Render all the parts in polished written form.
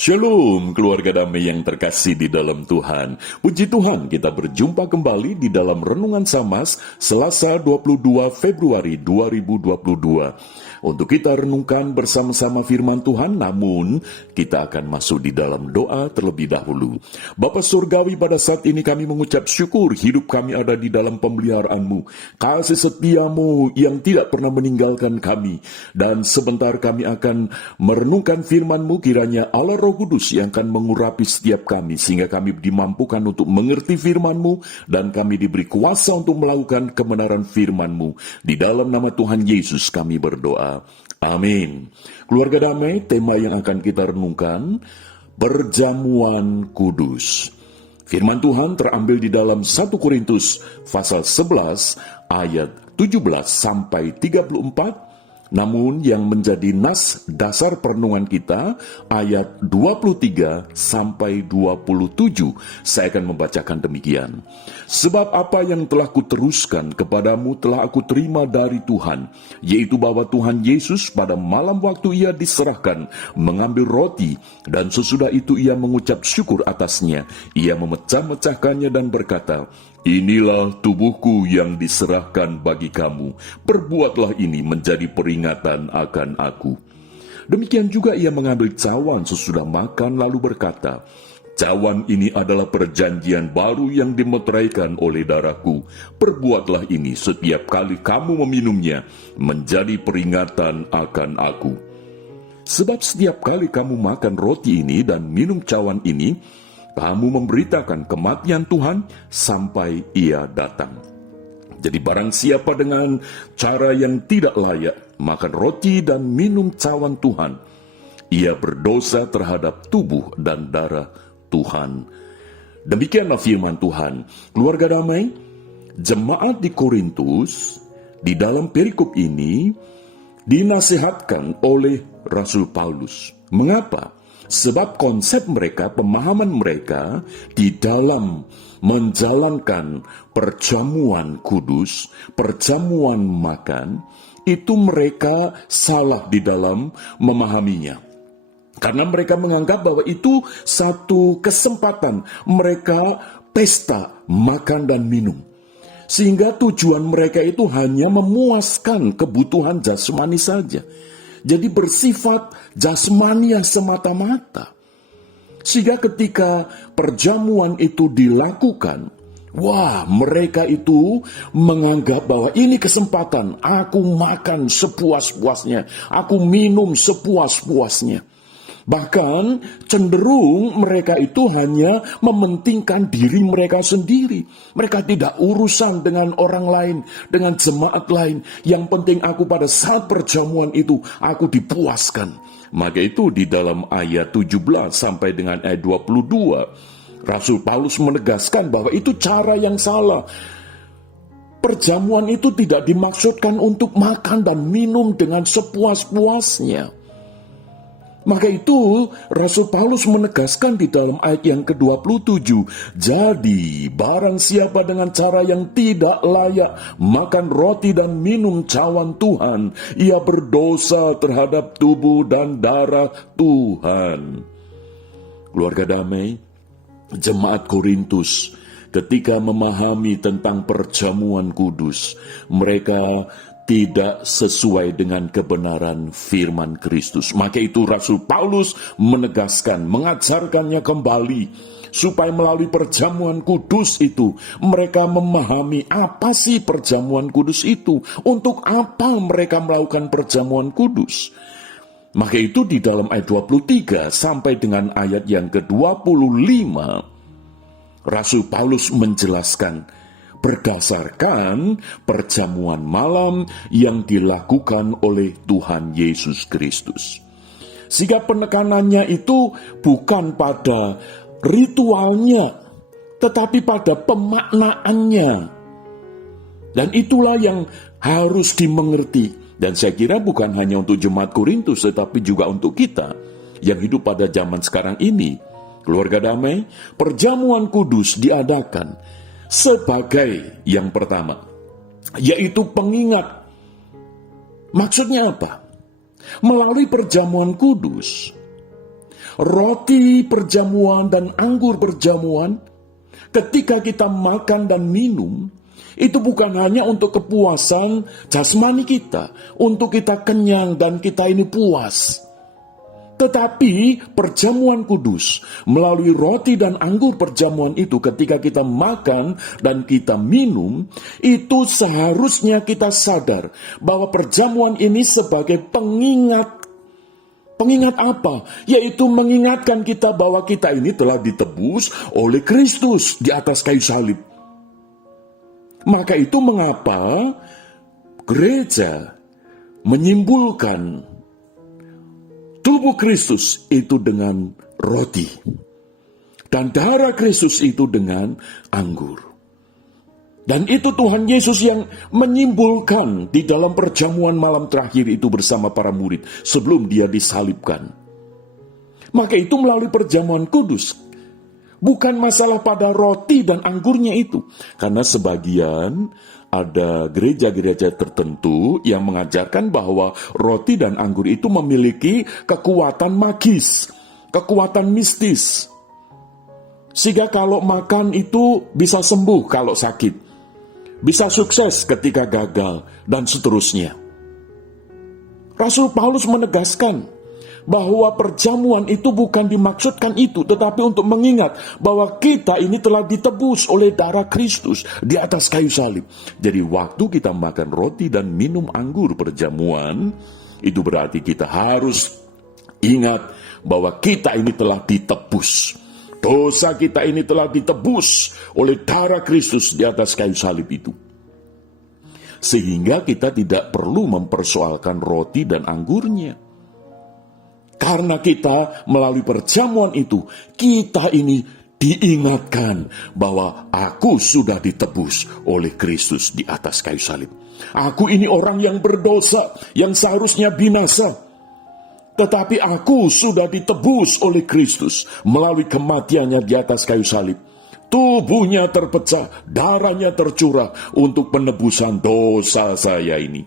Shalom keluarga damai yang terkasih di dalam Tuhan. Puji Tuhan kita berjumpa kembali di dalam Renungan Samas Selasa 22 Februari 2022. Untuk kita renungkan bersama-sama firman Tuhan, namun kita akan masuk di dalam doa terlebih dahulu. Bapa Surgawi, pada saat ini kami mengucap syukur hidup kami ada di dalam pemeliharaan-Mu. Kasih setia-Mu yang tidak pernah meninggalkan kami. Dan sebentar kami akan merenungkan firman-Mu, kiranya Allah Roh Kudus yang akan mengurapi setiap kami, sehingga kami dimampukan untuk mengerti firman-Mu, dan kami diberi kuasa untuk melakukan kebenaran firman-Mu. Di dalam nama Tuhan Yesus kami berdoa. Amin. Keluarga damai, tema yang akan kita renungkan, perjamuan kudus. Firman Tuhan terambil di dalam 1 Korintus pasal 11 ayat 17 sampai 34. Namun yang menjadi nas dasar perenungan kita ayat 23 sampai 27. Saya akan membacakan demikian. Sebab apa yang telah kuteruskan kepadamu telah aku terima dari Tuhan, yaitu bahwa Tuhan Yesus pada malam waktu ia diserahkan mengambil roti, dan sesudah itu ia mengucap syukur atasnya. Ia memecah-mecahkannya dan berkata, "Inilah tubuhku yang diserahkan bagi kamu. Perbuatlah ini menjadi peringatan akan aku." Demikian juga ia mengambil cawan sesudah makan lalu berkata, "Cawan ini adalah perjanjian baru yang dimeteraikan oleh darahku. Perbuatlah ini setiap kali kamu meminumnya menjadi peringatan akan aku. Sebab setiap kali kamu makan roti ini dan minum cawan ini, kamu memberitakan kematian Tuhan sampai ia datang." Jadi barang siapa dengan cara yang tidak layak makan roti dan minum cawan Tuhan, ia berdosa terhadap tubuh dan darah Tuhan. Demikianlah firman Tuhan. Keluarga damai, jemaat di Korintus di dalam perikop ini dinasihatkan oleh Rasul Paulus. Mengapa? Sebab konsep mereka, pemahaman mereka di dalam menjalankan perjamuan kudus, perjamuan makan, itu mereka salah di dalam memahaminya. Karena mereka menganggap bahwa itu satu kesempatan mereka pesta, makan dan minum. Sehingga tujuan mereka itu hanya memuaskan kebutuhan jasmani saja. Jadi bersifat jasmania semata-mata. Sehingga ketika perjamuan itu dilakukan, wah, mereka itu menganggap bahwa ini kesempatan, aku makan sepuas-puasnya, aku minum sepuas-puasnya. Bahkan cenderung mereka itu hanya mementingkan diri mereka sendiri. Mereka tidak urusan dengan orang lain, dengan jemaat lain. Yang penting aku pada saat perjamuan itu, aku dipuaskan. Maka itu di dalam ayat 17 sampai dengan ayat 22, Rasul Paulus menegaskan bahwa itu cara yang salah. Perjamuan itu tidak dimaksudkan untuk makan dan minum dengan sepuas-puasnya. Maka itu Rasul Paulus menegaskan di dalam ayat yang ke-27, "Jadi barang siapa dengan cara yang tidak layak makan roti dan minum cawan Tuhan, ia berdosa terhadap tubuh dan darah Tuhan." Keluarga damai, jemaat Korintus ketika memahami tentang perjamuan kudus, mereka tidak sesuai dengan kebenaran firman Kristus. Maka itu Rasul Paulus menegaskan, mengajarkannya kembali, supaya melalui perjamuan kudus itu, mereka memahami apa sih perjamuan kudus itu, untuk apa mereka melakukan perjamuan kudus. Maka itu di dalam ayat 23 sampai dengan ayat yang ke-25, Rasul Paulus menjelaskan, berdasarkan perjamuan malam yang dilakukan oleh Tuhan Yesus Kristus. Sehingga penekanannya itu bukan pada ritualnya, tetapi pada pemaknaannya. Dan itulah yang harus dimengerti. Dan saya kira bukan hanya untuk jemaat Korintus, tetapi juga untuk kita yang hidup pada zaman sekarang ini. Keluarga damai, perjamuan kudus diadakan sebagai yang pertama, yaitu pengingat. Maksudnya apa? Melalui perjamuan kudus, Roti perjamuan dan anggur perjamuan, ketika kita makan dan minum, itu bukan hanya untuk kepuasan jasmani kita, untuk kita kenyang dan kita ini puas. Tetapi perjamuan kudus melalui roti dan anggur perjamuan itu, ketika kita makan dan kita minum, itu seharusnya kita sadar bahwa perjamuan ini sebagai pengingat. Pengingat apa? Yaitu mengingatkan kita bahwa kita ini telah ditebus oleh Kristus di atas kayu salib. Maka itu mengapa gereja menyimpulkan tubuh Kristus itu dengan roti, dan darah Kristus itu dengan anggur. Dan itu Tuhan Yesus yang menyimpulkan di dalam perjamuan malam terakhir itu bersama para murid sebelum dia disalibkan. Maka itu melalui perjamuan kudus, bukan masalah pada roti dan anggurnya itu. Karena sebagian ada gereja-gereja tertentu yang mengajarkan bahwa roti dan anggur itu memiliki kekuatan magis, kekuatan mistis. Sehingga kalau makan itu bisa sembuh kalau sakit, bisa sukses ketika gagal, dan seterusnya. Rasul Paulus menegaskan bahwa perjamuan itu bukan dimaksudkan itu, tetapi untuk mengingat bahwa kita ini telah ditebus oleh darah Kristus di atas kayu salib. Jadi waktu kita makan roti dan minum anggur perjamuan, itu berarti kita harus ingat bahwa kita ini telah ditebus. Dosa kita ini telah ditebus oleh darah Kristus di atas kayu salib itu. Sehingga kita tidak perlu mempersoalkan roti dan anggurnya. Karena kita melalui perjamuan itu, kita ini diingatkan bahwa aku sudah ditebus oleh Kristus di atas kayu salib. Aku ini orang yang berdosa, yang seharusnya binasa. Tetapi aku sudah ditebus oleh Kristus melalui kematiannya di atas kayu salib. Tubuhnya terpecah, darahnya tercurah untuk penebusan dosa saya ini.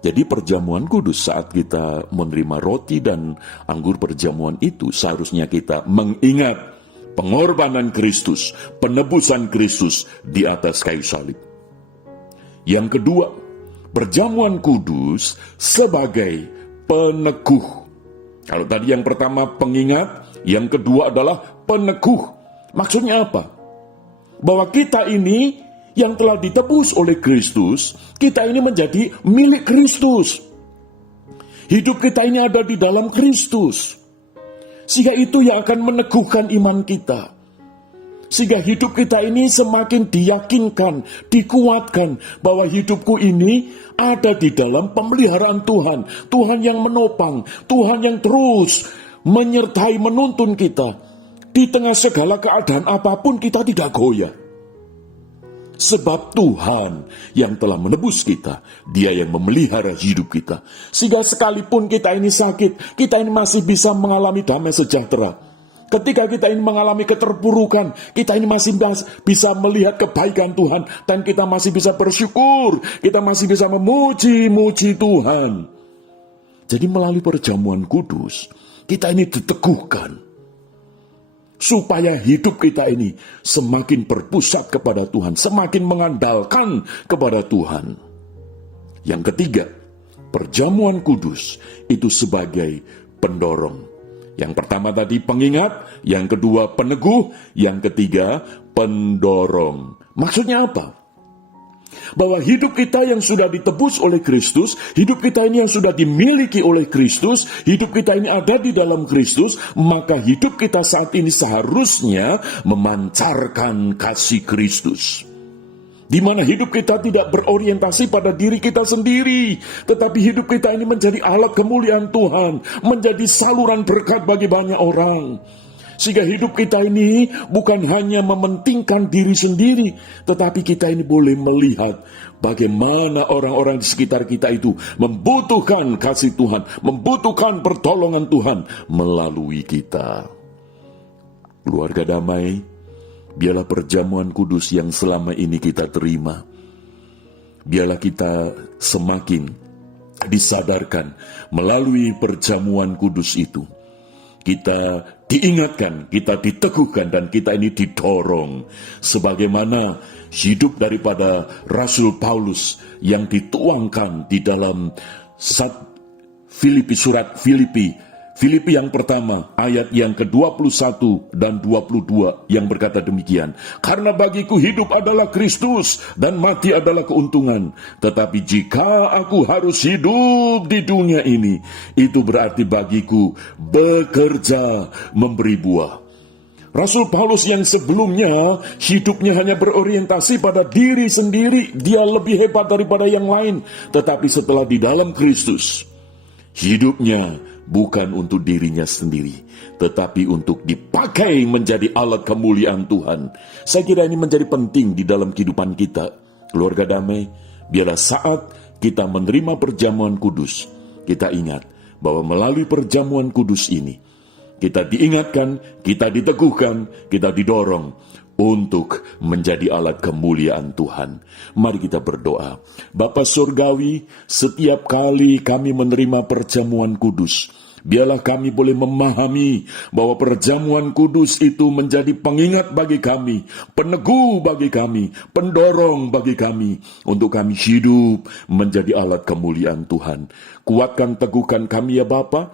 Jadi perjamuan kudus saat kita menerima roti dan anggur perjamuan itu, seharusnya kita mengingat pengorbanan Kristus, penebusan Kristus di atas kayu salib. Yang kedua, perjamuan kudus sebagai peneguh. Kalau tadi yang pertama pengingat, yang kedua adalah peneguh. Maksudnya apa? Bahwa kita ini yang telah ditebus oleh Kristus, kita ini menjadi milik Kristus. Hidup kita ini ada di dalam Kristus. Sehingga itu yang akan meneguhkan iman kita. Sehingga hidup kita ini semakin diyakinkan, dikuatkan bahwa hidupku ini ada di dalam pemeliharaan Tuhan. Tuhan yang menopang, Tuhan yang terus menyertai, menuntun kita. Di tengah segala keadaan apapun kita tidak goyah. Sebab Tuhan yang telah menebus kita, Dia yang memelihara hidup kita. Sehingga sekalipun kita ini sakit, kita ini masih bisa mengalami damai sejahtera. Ketika kita ini mengalami keterpurukan, kita ini masih bisa melihat kebaikan Tuhan. Dan kita masih bisa bersyukur, kita masih bisa memuji-muji Tuhan. Jadi melalui perjamuan kudus, kita ini diteguhkan. Supaya hidup kita ini semakin berpusat kepada Tuhan, semakin mengandalkan kepada Tuhan. Yang ketiga, perjamuan kudus itu sebagai pendorong. Yang pertama tadi pengingat, yang kedua peneguh, yang ketiga pendorong. Maksudnya apa? Bahwa hidup kita yang sudah ditebus oleh Kristus, hidup kita ini yang sudah dimiliki oleh Kristus, hidup kita ini ada di dalam Kristus, maka hidup kita saat ini seharusnya memancarkan kasih Kristus. Di mana hidup kita tidak berorientasi pada diri kita sendiri, tetapi hidup kita ini menjadi alat kemuliaan Tuhan, menjadi saluran berkat bagi banyak orang. Sehingga hidup kita ini bukan hanya mementingkan diri sendiri, tetapi kita ini boleh melihat bagaimana orang-orang di sekitar kita itu membutuhkan kasih Tuhan, membutuhkan pertolongan Tuhan melalui kita. Keluarga damai, biarlah perjamuan kudus yang selama ini kita terima, biarlah kita semakin disadarkan melalui perjamuan kudus itu. kita diingatkan, kita diteguhkan, dan kita ini didorong. Sebagaimana hidup daripada Rasul Paulus yang dituangkan di dalam surat Filipi yang pertama, ayat yang ke-21 dan 22 yang berkata demikian. Karena bagiku hidup adalah Kristus dan mati adalah keuntungan. Tetapi jika aku harus hidup di dunia ini, itu berarti bagiku bekerja memberi buah. Rasul Paulus yang sebelumnya hidupnya hanya berorientasi pada diri sendiri, dia lebih hebat daripada yang lain. Tetapi setelah di dalam Kristus, hidupnya bukan untuk dirinya sendiri, tetapi untuk dipakai menjadi alat kemuliaan Tuhan. Saya kira ini menjadi penting di dalam kehidupan kita. Keluarga damai, biarlah saat kita menerima perjamuan kudus, kita ingat bahwa melalui perjamuan kudus ini, kita diingatkan, kita diteguhkan, kita didorong untuk menjadi alat kemuliaan Tuhan. Mari kita berdoa. Bapa Surgawi, setiap kali kami menerima perjamuan kudus, biarlah kami boleh memahami bahwa perjamuan kudus itu menjadi pengingat bagi kami, peneguh bagi kami, pendorong bagi kami, untuk kami hidup menjadi alat kemuliaan Tuhan. Kuatkan, teguhkan kami ya Bapa,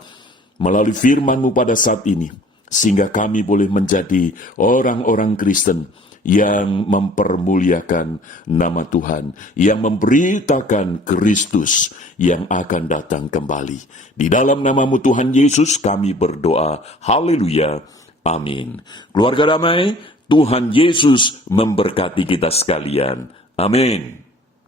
melalui firman-Mu pada saat ini, sehingga kami boleh menjadi orang-orang Kristen yang mempermuliakan nama Tuhan, yang memberitakan Kristus yang akan datang kembali. Di dalam nama-Mu Tuhan Yesus kami berdoa. Haleluya. Amin. Keluarga damai, Tuhan Yesus memberkati kita sekalian. Amin.